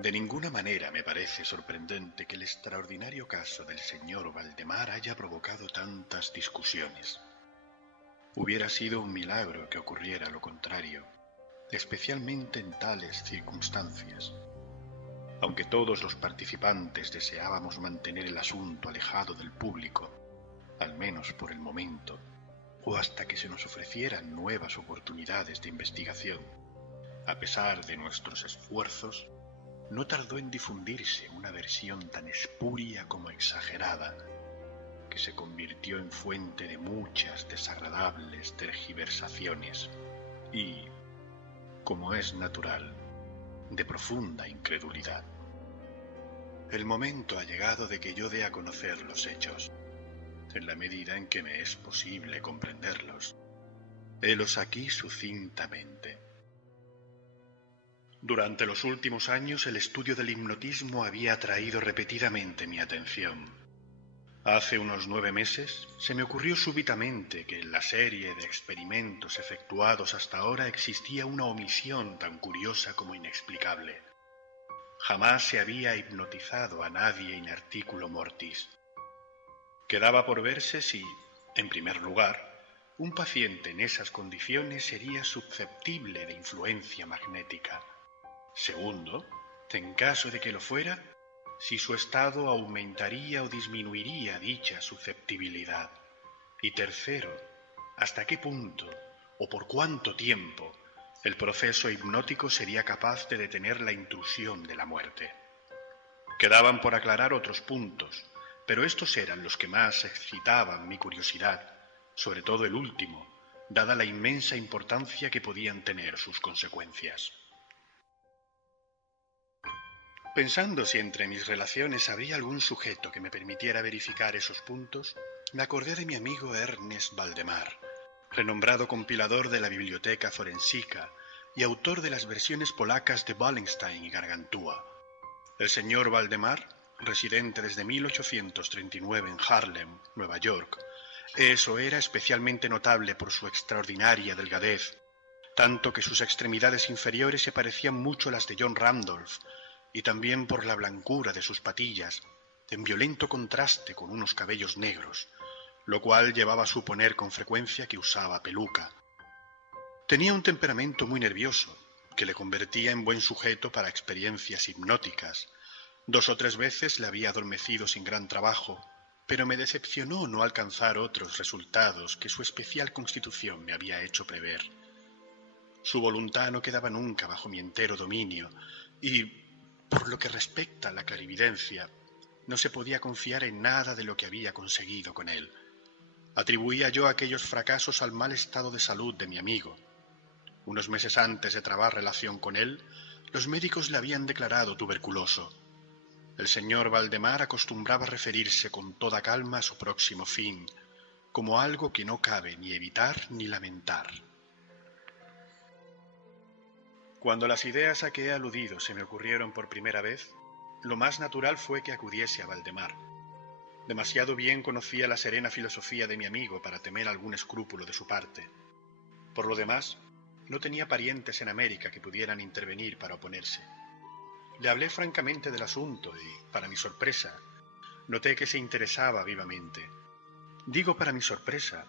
De ninguna manera me parece sorprendente que el extraordinario caso del señor Valdemar haya provocado tantas discusiones. Hubiera sido un milagro que ocurriera lo contrario, especialmente en tales circunstancias. Aunque todos los participantes deseábamos mantener el asunto alejado del público, al menos por el momento, o hasta que se nos ofrecieran nuevas oportunidades de investigación, a pesar de nuestros esfuerzos, no tardó en difundirse una versión tan espuria como exagerada, que se convirtió en fuente de muchas desagradables tergiversaciones y, como es natural, de profunda incredulidad. El momento ha llegado de que yo dé a conocer los hechos, en la medida en que me es posible comprenderlos. Helos aquí sucintamente. Durante los últimos años el estudio del hipnotismo había atraído repetidamente mi atención. Hace unos 9 meses se me ocurrió súbitamente que en la serie de experimentos efectuados hasta ahora existía una omisión tan curiosa como inexplicable. Jamás se había hipnotizado a nadie in articulo mortis. Quedaba por verse si, en primer lugar, un paciente en esas condiciones sería susceptible de influencia magnética. Segundo, en caso de que lo fuera, si su estado aumentaría o disminuiría dicha susceptibilidad. Y tercero, hasta qué punto o por cuánto tiempo el proceso hipnótico sería capaz de detener la intrusión de la muerte. Quedaban por aclarar otros puntos, pero estos eran los que más excitaban mi curiosidad, sobre todo el último, dada la inmensa importancia que podían tener sus consecuencias. Pensando si entre mis relaciones habría algún sujeto que me permitiera verificar esos puntos, me acordé de mi amigo Ernest Valdemar, renombrado compilador de la Biblioteca Forensica y autor de las versiones polacas de Wallenstein y Gargantúa. El señor Valdemar, residente desde 1839 en Harlem, Nueva York, era especialmente notable por su extraordinaria delgadez, tanto que sus extremidades inferiores se parecían mucho a las de John Randolph, y también por la blancura de sus patillas, en violento contraste con unos cabellos negros, lo cual llevaba a suponer con frecuencia que usaba peluca. Tenía un temperamento muy nervioso, que le convertía en buen sujeto para experiencias hipnóticas. 2 o 3 veces le había adormecido sin gran trabajo, pero me decepcionó no alcanzar otros resultados que su especial constitución me había hecho prever. Su voluntad no quedaba nunca bajo mi entero dominio, y, por lo que respecta a la clarividencia, no se podía confiar en nada de lo que había conseguido con él. Atribuía yo aquellos fracasos al mal estado de salud de mi amigo. Unos meses antes de trabar relación con él, los médicos le habían declarado tuberculoso. El señor Valdemar acostumbraba referirse con toda calma a su próximo fin, como algo que no cabe ni evitar ni lamentar. Cuando las ideas a que he aludido se me ocurrieron por primera vez, lo más natural fue que acudiese a Valdemar. Demasiado bien conocía la serena filosofía de mi amigo para temer algún escrúpulo de su parte. Por lo demás, no tenía parientes en América que pudieran intervenir para oponerse. Le hablé francamente del asunto y, para mi sorpresa, noté que se interesaba vivamente. Digo para mi sorpresa,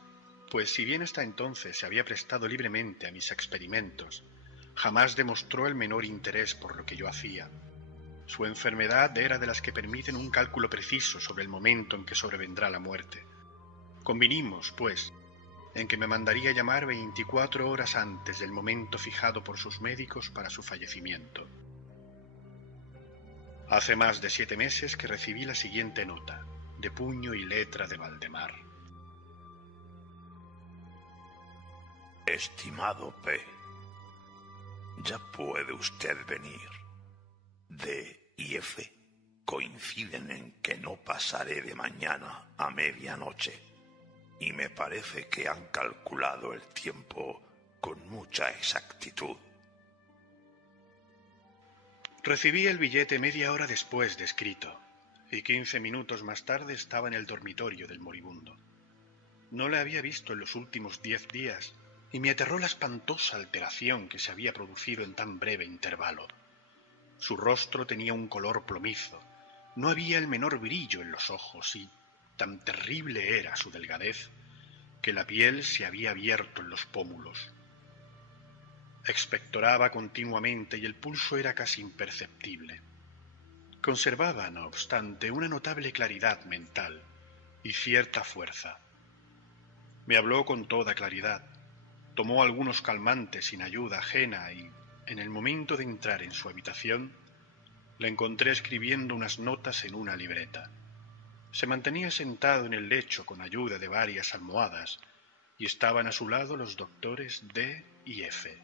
pues si bien hasta entonces se había prestado libremente a mis experimentos, jamás demostró el menor interés por lo que yo hacía. Su enfermedad era de las que permiten un cálculo preciso sobre el momento en que sobrevendrá la muerte. Convinimos, pues, en que me mandaría llamar 24 horas antes del momento fijado por sus médicos para su fallecimiento. Hace más de 7 meses que recibí la siguiente nota, de puño y letra de Valdemar. Estimado P., ya puede usted venir. D y F coinciden en que no pasaré de mañana a medianoche, y me parece que han calculado el tiempo con mucha exactitud. Recibí el billete media hora después de escrito, y 15 minutos más tarde estaba en el dormitorio del moribundo. No le había visto en los últimos 10 días, y me aterró la espantosa alteración que se había producido en tan breve intervalo. Su rostro tenía un color plomizo, no había el menor brillo en los ojos y tan terrible era su delgadez que la piel se había abierto en los pómulos. Expectoraba continuamente y el pulso era casi imperceptible. Conservaba, no obstante, una notable claridad mental y cierta fuerza. Me habló con toda claridad, tomó algunos calmantes sin ayuda ajena y, en el momento de entrar en su habitación, le encontré escribiendo unas notas en una libreta. Se mantenía sentado en el lecho con ayuda de varias almohadas y estaban a su lado los doctores D y F.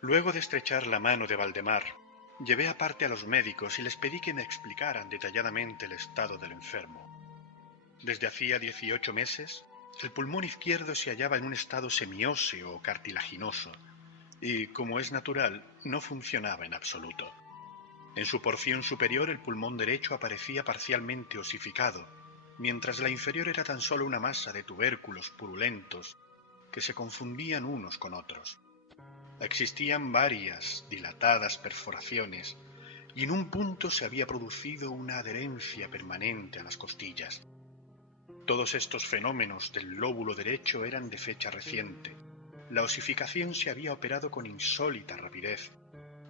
Luego de estrechar la mano de Valdemar, llevé aparte a los médicos y les pedí que me explicaran detalladamente el estado del enfermo. Desde hacía 18 meses, el pulmón izquierdo se hallaba en un estado semióseo o cartilaginoso y, como es natural, no funcionaba en absoluto. En su porción superior el pulmón derecho aparecía parcialmente osificado, mientras la inferior era tan solo una masa de tubérculos purulentos que se confundían unos con otros. Existían varias dilatadas perforaciones y en un punto se había producido una adherencia permanente a las costillas. Todos estos fenómenos del lóbulo derecho eran de fecha reciente. La osificación se había operado con insólita rapidez,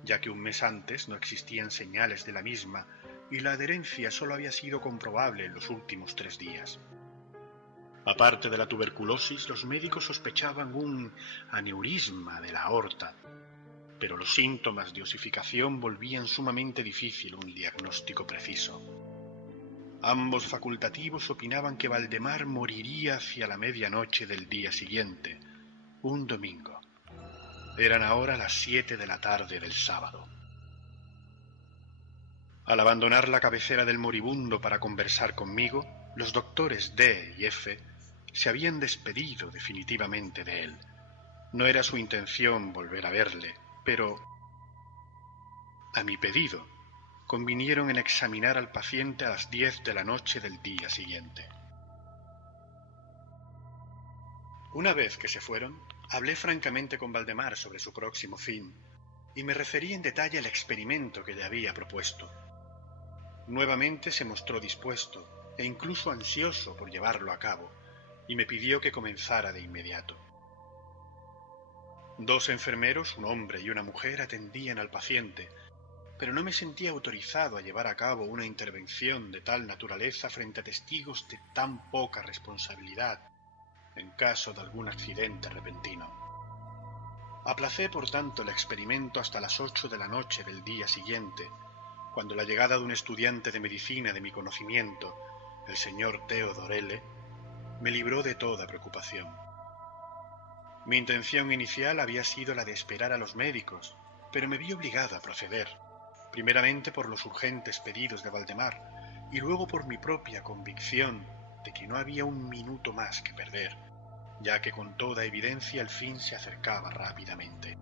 ya que un mes antes no existían señales de la misma y la adherencia solo había sido comprobable en los últimos 3 días. Aparte de la tuberculosis, los médicos sospechaban un aneurisma de la aorta, pero los síntomas de osificación volvían sumamente difícil un diagnóstico preciso. Ambos facultativos opinaban que Valdemar moriría hacia la medianoche del día siguiente, un domingo. Eran ahora las 7 de la tarde del sábado. Al abandonar la cabecera del moribundo para conversar conmigo, los doctores D y F se habían despedido definitivamente de él. No era su intención volver a verle, pero, a mi pedido, convinieron en examinar al paciente a las 10 de la noche del día siguiente. Una vez que se fueron, hablé francamente con Valdemar sobre su próximo fin y me referí en detalle al experimento que le había propuesto. Nuevamente se mostró dispuesto e incluso ansioso por llevarlo a cabo y me pidió que comenzara de inmediato. 2 enfermeros, un hombre y una mujer, atendían al paciente, pero no me sentía autorizado a llevar a cabo una intervención de tal naturaleza frente a testigos de tan poca responsabilidad en caso de algún accidente repentino. Aplacé, por tanto, el experimento hasta las 8 de la noche del día siguiente, cuando la llegada de un estudiante de medicina de mi conocimiento, el señor Theodor L., me libró de toda preocupación. Mi intención inicial había sido la de esperar a los médicos, pero me vi obligado a proceder, primeramente por los urgentes pedidos de Valdemar y luego por mi propia convicción de que no había un minuto más que perder, ya que con toda evidencia el fin se acercaba rápidamente.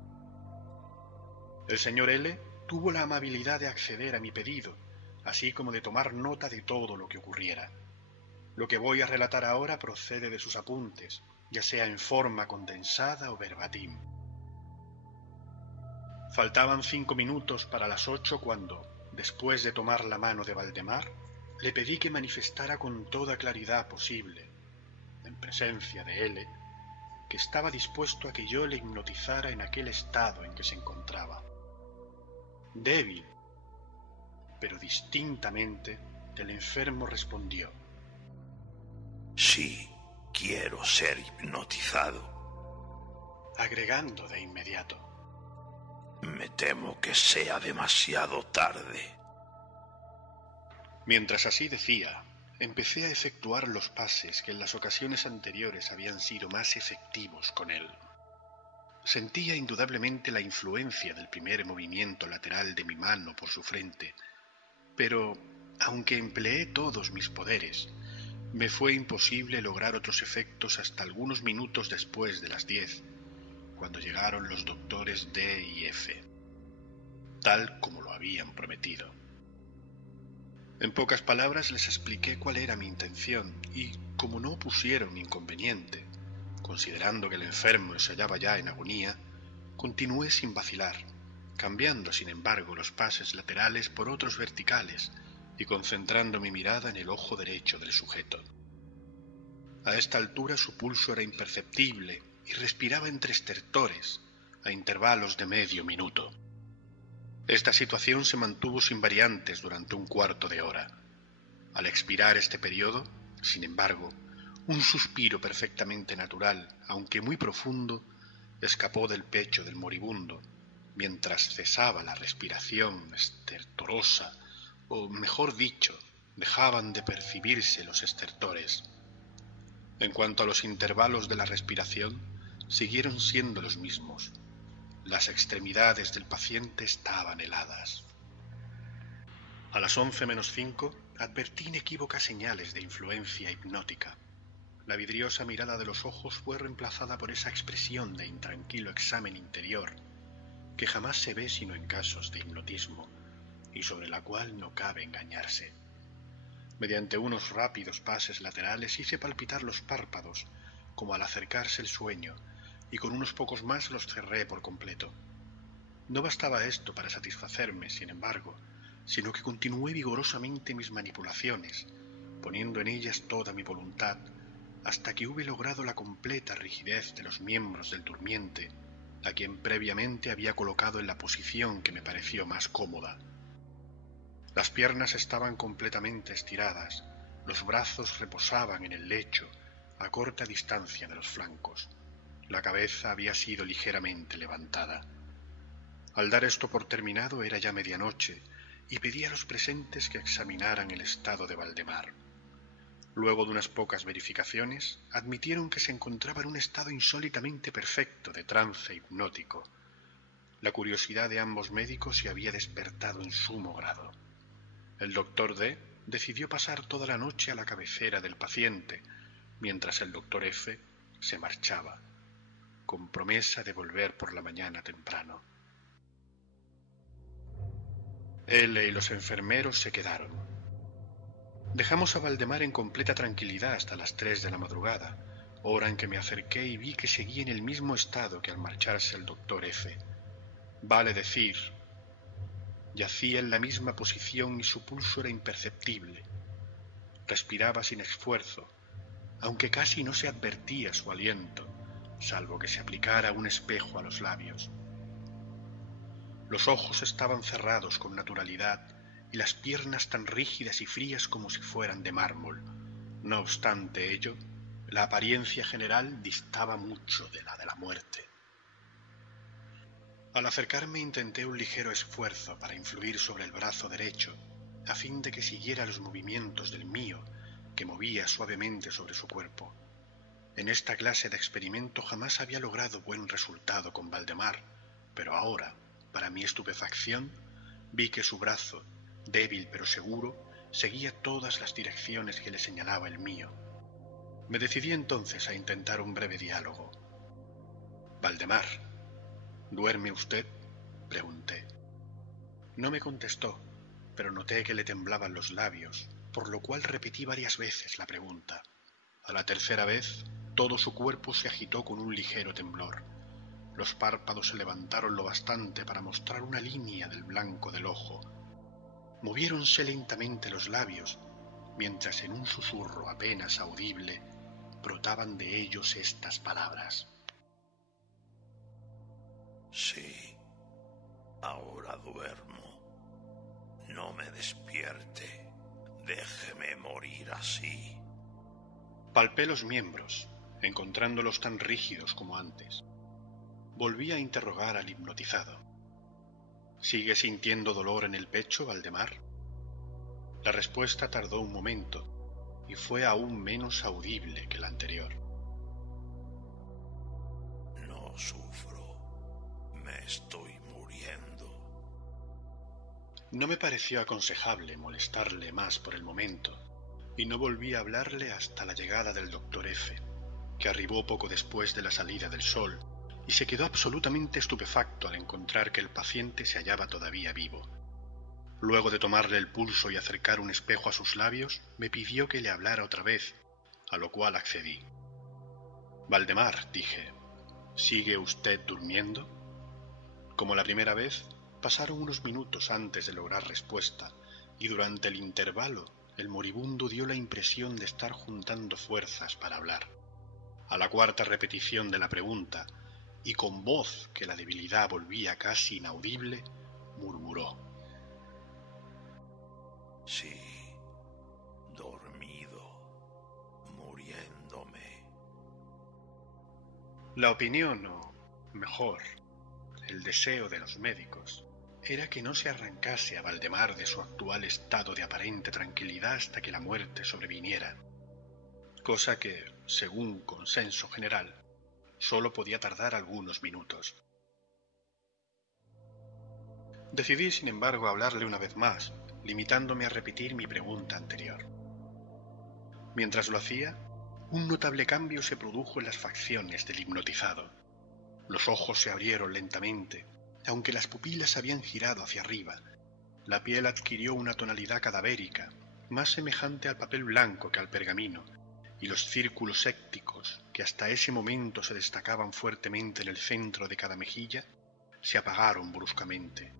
El señor L. tuvo la amabilidad de acceder a mi pedido, así como de tomar nota de todo lo que ocurriera. Lo que voy a relatar ahora procede de sus apuntes, ya sea en forma condensada o verbatim. Faltaban 5 minutos para las 8 cuando, después de tomar la mano de Valdemar, le pedí que manifestara con toda claridad posible, en presencia de L., que estaba dispuesto a que yo le hipnotizara en aquel estado en que se encontraba. Débil, pero distintamente, el enfermo respondió: Sí, quiero ser hipnotizado. Agregando de inmediato: Me temo que sea demasiado tarde. Mientras así decía, empecé a efectuar los pases que en las ocasiones anteriores habían sido más efectivos con él. Sentía indudablemente la influencia del primer movimiento lateral de mi mano por su frente, pero, aunque empleé todos mis poderes, me fue imposible lograr otros efectos hasta algunos minutos después de las 10, cuando llegaron los doctores D y F, tal como lo habían prometido. En pocas palabras les expliqué cuál era mi intención y, como no opusieron inconveniente, considerando que el enfermo se hallaba ya en agonía, continué sin vacilar, cambiando sin embargo los pases laterales por otros verticales y concentrando mi mirada en el ojo derecho del sujeto. A esta altura su pulso era imperceptible y respiraba entre estertores, a intervalos de medio minuto. Esta situación se mantuvo sin variantes durante un cuarto de hora. Al expirar este periodo, sin embargo, un suspiro perfectamente natural, aunque muy profundo, escapó del pecho del moribundo, mientras cesaba la respiración estertorosa, o mejor dicho, dejaban de percibirse los estertores. En cuanto a los intervalos de la respiración, siguieron siendo los mismos. Las extremidades del paciente estaban heladas. A las 11:05 advertí inequívocas señales de influencia hipnótica. La vidriosa mirada de los ojos fue reemplazada por esa expresión de intranquilo examen interior que jamás se ve sino en casos de hipnotismo y sobre la cual no cabe engañarse. Mediante unos rápidos pases laterales hice palpitar los párpados como al acercarse el sueño y con unos pocos más los cerré por completo. No bastaba esto para satisfacerme, sin embargo, sino que continué vigorosamente mis manipulaciones, poniendo en ellas toda mi voluntad, hasta que hube logrado la completa rigidez de los miembros del durmiente, a quien previamente había colocado en la posición que me pareció más cómoda. Las piernas estaban completamente estiradas, los brazos reposaban en el lecho, a corta distancia de los flancos. La cabeza había sido ligeramente levantada. Al dar esto por terminado era ya medianoche, y pedí a los presentes que examinaran el estado de Valdemar. Luego de unas pocas verificaciones, admitieron que se encontraba en un estado insólitamente perfecto de trance hipnótico. La curiosidad de ambos médicos se había despertado en sumo grado. El doctor D decidió pasar toda la noche a la cabecera del paciente, mientras el doctor F se marchaba, con promesa de volver por la mañana temprano. L y los enfermeros se quedaron. Dejamos a Valdemar en completa tranquilidad hasta las 3 de la madrugada, hora en que me acerqué y vi que seguía en el mismo estado que al marcharse el doctor F. Vale decir, yacía en la misma posición y su pulso era imperceptible. Respiraba sin esfuerzo, aunque casi no se advertía su aliento, salvo que se aplicara un espejo a los labios. Los ojos estaban cerrados con naturalidad y las piernas tan rígidas y frías como si fueran de mármol. No obstante ello, la apariencia general distaba mucho de la muerte. Al acercarme intenté un ligero esfuerzo para influir sobre el brazo derecho, a fin de que siguiera los movimientos del mío, que movía suavemente sobre su cuerpo. En esta clase de experimento jamás había logrado buen resultado con Valdemar, pero ahora, para mi estupefacción, vi que su brazo, débil pero seguro, seguía todas las direcciones que le señalaba el mío. Me decidí entonces a intentar un breve diálogo. «Valdemar, ¿duerme usted?», pregunté. No me contestó, pero noté que le temblaban los labios, por lo cual repetí varias veces la pregunta. A la tercera vez, todo su cuerpo se agitó con un ligero temblor. Los párpados se levantaron lo bastante para mostrar una línea del blanco del ojo. Moviéronse lentamente los labios, mientras en un susurro apenas audible brotaban de ellos estas palabras. Sí, ahora duermo. No me despierte. Déjeme morir así. Palpé los miembros, encontrándolos tan rígidos como antes. Volví a interrogar al hipnotizado. ¿Sigue sintiendo dolor en el pecho, Valdemar? La respuesta tardó un momento y fue aún menos audible que la anterior. No sufro. Me estoy muriendo. No me pareció aconsejable molestarle más por el momento, y no volví a hablarle hasta la llegada del doctor F, que arribó poco después de la salida del sol, y se quedó absolutamente estupefacto al encontrar que el paciente se hallaba todavía vivo. Luego de tomarle el pulso y acercar un espejo a sus labios, me pidió que le hablara otra vez, a lo cual accedí. «Valdemar», dije, «¿sigue usted durmiendo?». Como la primera vez, Pasaron unos minutos antes de lograr respuesta, y durante el intervalo el moribundo dio la impresión de estar juntando fuerzas para hablar. A la cuarta repetición de la pregunta, y con voz que la debilidad volvía casi inaudible, murmuró: Sí, dormido, muriéndome. La opinión, o mejor, el deseo de los médicos, era que no se arrancase a Valdemar de su actual estado de aparente tranquilidad hasta que la muerte sobreviniera, cosa que, según consenso general, sólo podía tardar algunos minutos. Decidí, sin embargo, hablarle una vez más, limitándome a repetir mi pregunta anterior. Mientras lo hacía, un notable cambio se produjo en las facciones del hipnotizado. Los ojos se abrieron lentamente, aunque las pupilas habían girado hacia arriba. La piel adquirió una tonalidad cadavérica, más semejante al papel blanco que al pergamino, y los círculos sépticos, que hasta ese momento se destacaban fuertemente en el centro de cada mejilla, se apagaron bruscamente.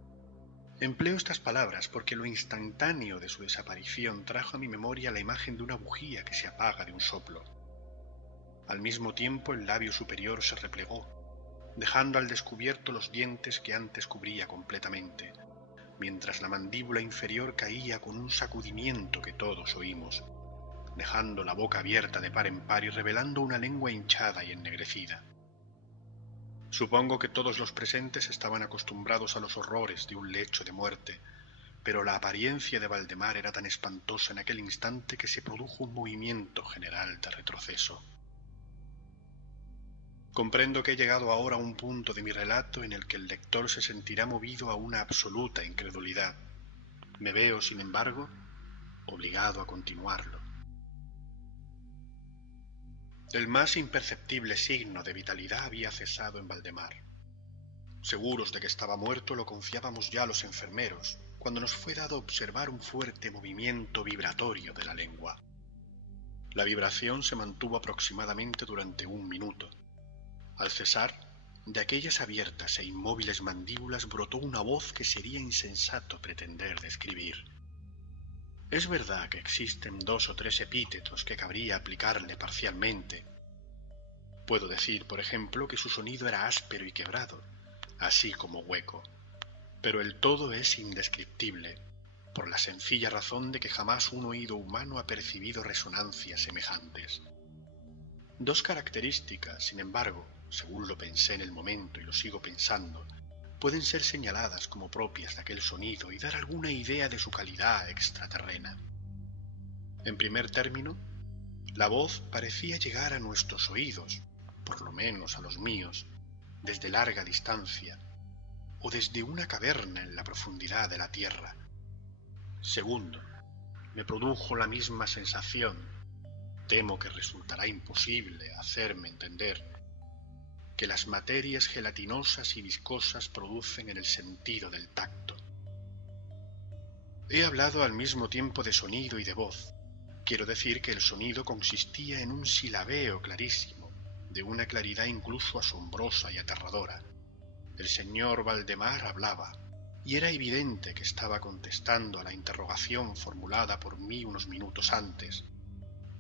Empleo estas palabras porque lo instantáneo de su desaparición trajo a mi memoria la imagen de una bujía que se apaga de un soplo. Al mismo tiempo el labio superior se replegó, dejando al descubierto los dientes que antes cubría completamente, mientras la mandíbula inferior caía con un sacudimiento que todos oímos, dejando la boca abierta de par en par y revelando una lengua hinchada y ennegrecida. Supongo que todos los presentes estaban acostumbrados a los horrores de un lecho de muerte, pero la apariencia de Valdemar era tan espantosa en aquel instante que se produjo un movimiento general de retroceso. Comprendo que he llegado ahora a un punto de mi relato en el que el lector se sentirá movido a una absoluta incredulidad. Me veo, sin embargo, obligado a continuarlo. El más imperceptible signo de vitalidad había cesado en Valdemar. Seguros de que estaba muerto, lo confiábamos ya los enfermeros, cuando nos fue dado observar un fuerte movimiento vibratorio de la lengua. La vibración se mantuvo aproximadamente durante 1 minuto. Al cesar, de aquellas abiertas e inmóviles mandíbulas brotó una voz que sería insensato pretender describir. Es verdad que existen 2 o 3 epítetos que cabría aplicarle parcialmente. Puedo decir, por ejemplo, que su sonido era áspero y quebrado, así como hueco, pero el todo es indescriptible, por la sencilla razón de que jamás un oído humano ha percibido resonancias semejantes. 2 características, sin embargo, según lo pensé en el momento y lo sigo pensando, pueden ser señaladas como propias de aquel sonido y dar alguna idea de su calidad extraterrena. En primer término, la voz parecía llegar a nuestros oídos, por lo menos a los míos, desde larga distancia, o desde una caverna en la profundidad de la tierra. Segundo, me produjo la misma sensación, temo que resultará imposible hacerme entender, que las materias gelatinosas y viscosas producen en el sentido del tacto. He hablado al mismo tiempo de sonido y de voz. Quiero decir que el sonido consistía en un silabeo clarísimo, de una claridad incluso asombrosa y aterradora. El señor Valdemar hablaba, y era evidente que estaba contestando a la interrogación formulada por mí unos minutos antes.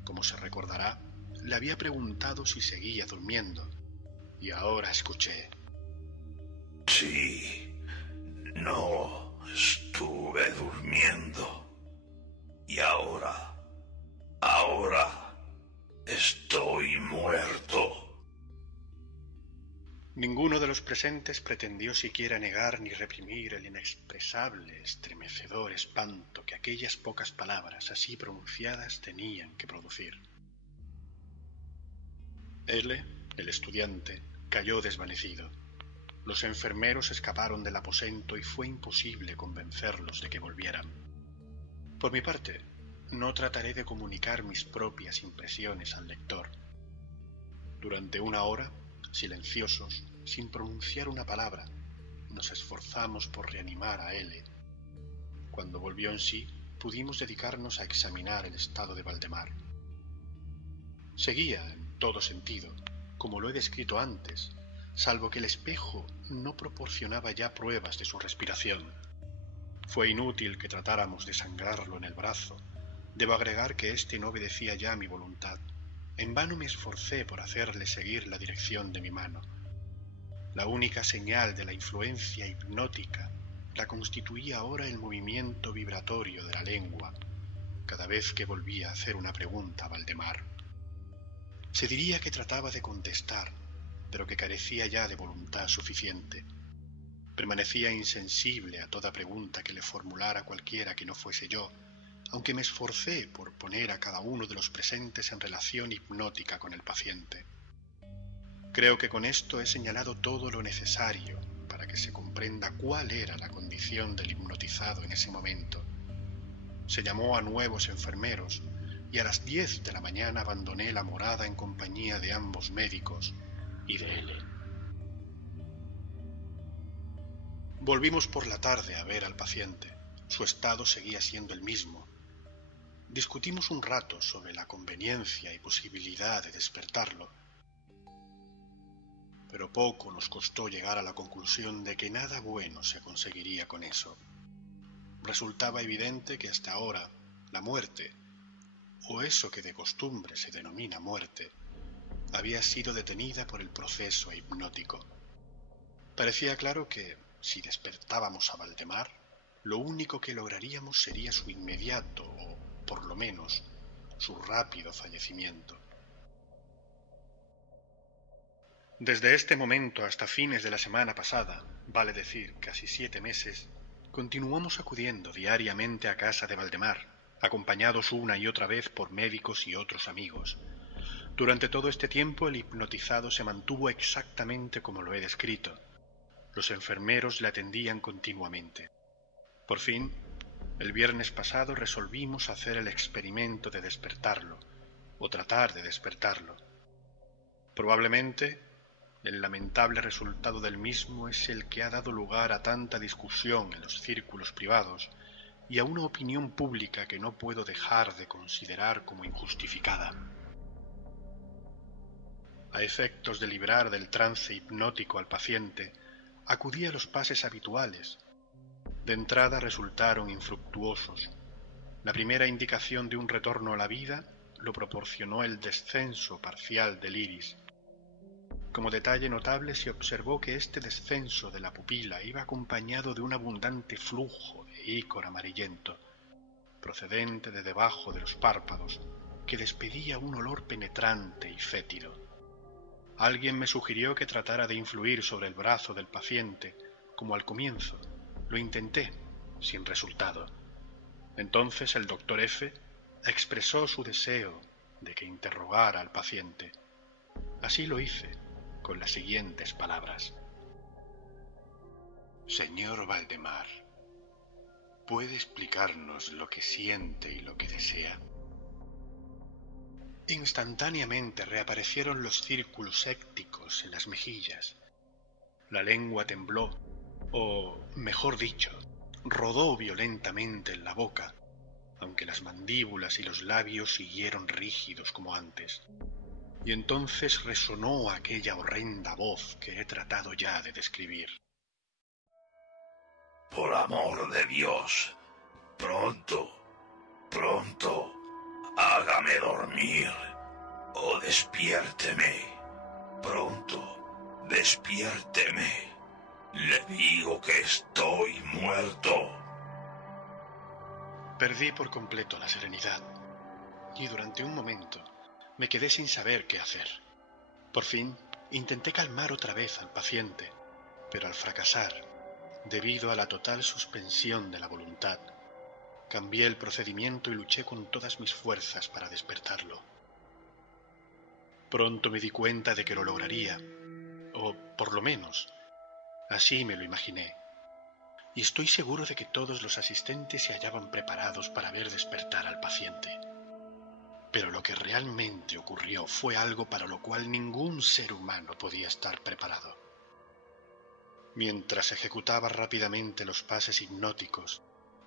Como se recordará, le había preguntado si seguía durmiendo, y ahora escuché. Sí, no estuve durmiendo. Y ahora estoy muerto. Ninguno de los presentes pretendió siquiera negar ni reprimir el inexpresable, estremecedor espanto que aquellas pocas palabras así pronunciadas tenían que producir. L, el estudiante, cayó desvanecido. Los enfermeros escaparon del aposento y fue imposible convencerlos de que volvieran. Por mi parte, no trataré de comunicar mis propias impresiones al lector. Durante 1 hora, silenciosos, sin pronunciar una palabra, nos esforzamos por reanimar a L. Cuando volvió en sí, pudimos dedicarnos a examinar el estado de Valdemar. Seguía, en todo sentido, como lo he descrito antes, salvo que el espejo no proporcionaba ya pruebas de su respiración. Fue inútil que tratáramos de sangrarlo en el brazo. Debo agregar que éste no obedecía ya a mi voluntad. En vano me esforcé por hacerle seguir la dirección de mi mano. La única señal de la influencia hipnótica la constituía ahora el movimiento vibratorio de la lengua, cada vez que volvía a hacer una pregunta a Valdemar. Se diría que trataba de contestar, pero que carecía ya de voluntad suficiente. Permanecía insensible a toda pregunta que le formulara cualquiera que no fuese yo, aunque me esforcé por poner a cada uno de los presentes en relación hipnótica con el paciente. Creo que con esto he señalado todo lo necesario para que se comprenda cuál era la condición del hipnotizado en ese momento. Se llamó a nuevos enfermeros y a las 10 de la mañana abandoné la morada en compañía de ambos médicos y de L. Volvimos por la tarde a ver al paciente. Su estado seguía siendo el mismo. Discutimos un rato sobre la conveniencia y posibilidad de despertarlo, pero poco nos costó llegar a la conclusión de que nada bueno se conseguiría con eso. Resultaba evidente que hasta ahora la muerte, o eso que de costumbre se denomina muerte, había sido detenida por el proceso hipnótico. Parecía claro que, si despertábamos a Valdemar, lo único que lograríamos sería su inmediato, o por lo menos, su rápido fallecimiento. Desde este momento hasta fines de la semana pasada, vale decir casi 7 meses, continuamos acudiendo diariamente a casa de Valdemar, acompañados una y otra vez por médicos y otros amigos. Durante todo este tiempo el hipnotizado se mantuvo exactamente como lo he descrito. Los enfermeros le atendían continuamente. Por fin, el viernes pasado resolvimos hacer el experimento de despertarlo, o tratar de despertarlo. Probablemente, el lamentable resultado del mismo es el que ha dado lugar a tanta discusión en los círculos privados y a una opinión pública que no puedo dejar de considerar como injustificada. A efectos de librar del trance hipnótico al paciente, acudí a los pases habituales. De entrada resultaron infructuosos. La primera indicación de un retorno a la vida lo proporcionó el descenso parcial del iris. Como detalle notable se observó que este descenso de la pupila iba acompañado de un abundante flujo de ícor amarillento, procedente de debajo de los párpados, que despedía un olor penetrante y fétido. Alguien me sugirió que tratara de influir sobre el brazo del paciente, como al comienzo. Lo intenté, sin resultado. Entonces el doctor F. expresó su deseo de que interrogara al paciente. Así lo hice, con las siguientes palabras. Señor Valdemar, ¿puede explicarnos lo que siente y lo que desea? Instantáneamente reaparecieron los círculos écticos en las mejillas. La lengua tembló, o, mejor dicho, rodó violentamente en la boca, aunque las mandíbulas y los labios siguieron rígidos como antes. Y entonces resonó aquella horrenda voz que he tratado ya de describir. Por amor de Dios, pronto, hágame dormir, o despiérteme, pronto, despiérteme, le digo que estoy muerto. Perdí por completo la serenidad, y durante un momento me quedé sin saber qué hacer. Por fin intenté calmar otra vez al paciente, pero al fracasar, debido a la total suspensión de la voluntad, cambié el procedimiento y luché con todas mis fuerzas para despertarlo. Pronto me di cuenta de que lo lograría, o por lo menos, así me lo imaginé, y estoy seguro de que todos los asistentes se hallaban preparados para ver despertar al paciente. Pero lo que realmente ocurrió fue algo para lo cual ningún ser humano podía estar preparado. Mientras ejecutaba rápidamente los pases hipnóticos,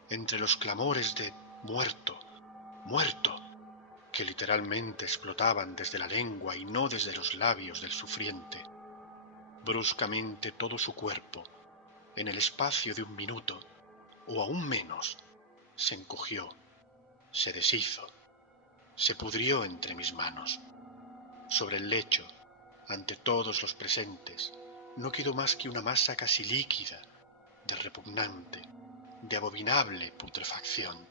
entre los clamores de «muerto, muerto», que literalmente explotaban desde la lengua y no desde los labios del sufriente, Bruscamente todo su cuerpo, en el espacio de un minuto, o aún menos, se encogió, se deshizo, se pudrió entre mis manos. Sobre el lecho, ante todos los presentes, no quedó más que una masa casi líquida, de repugnante, de abominable putrefacción.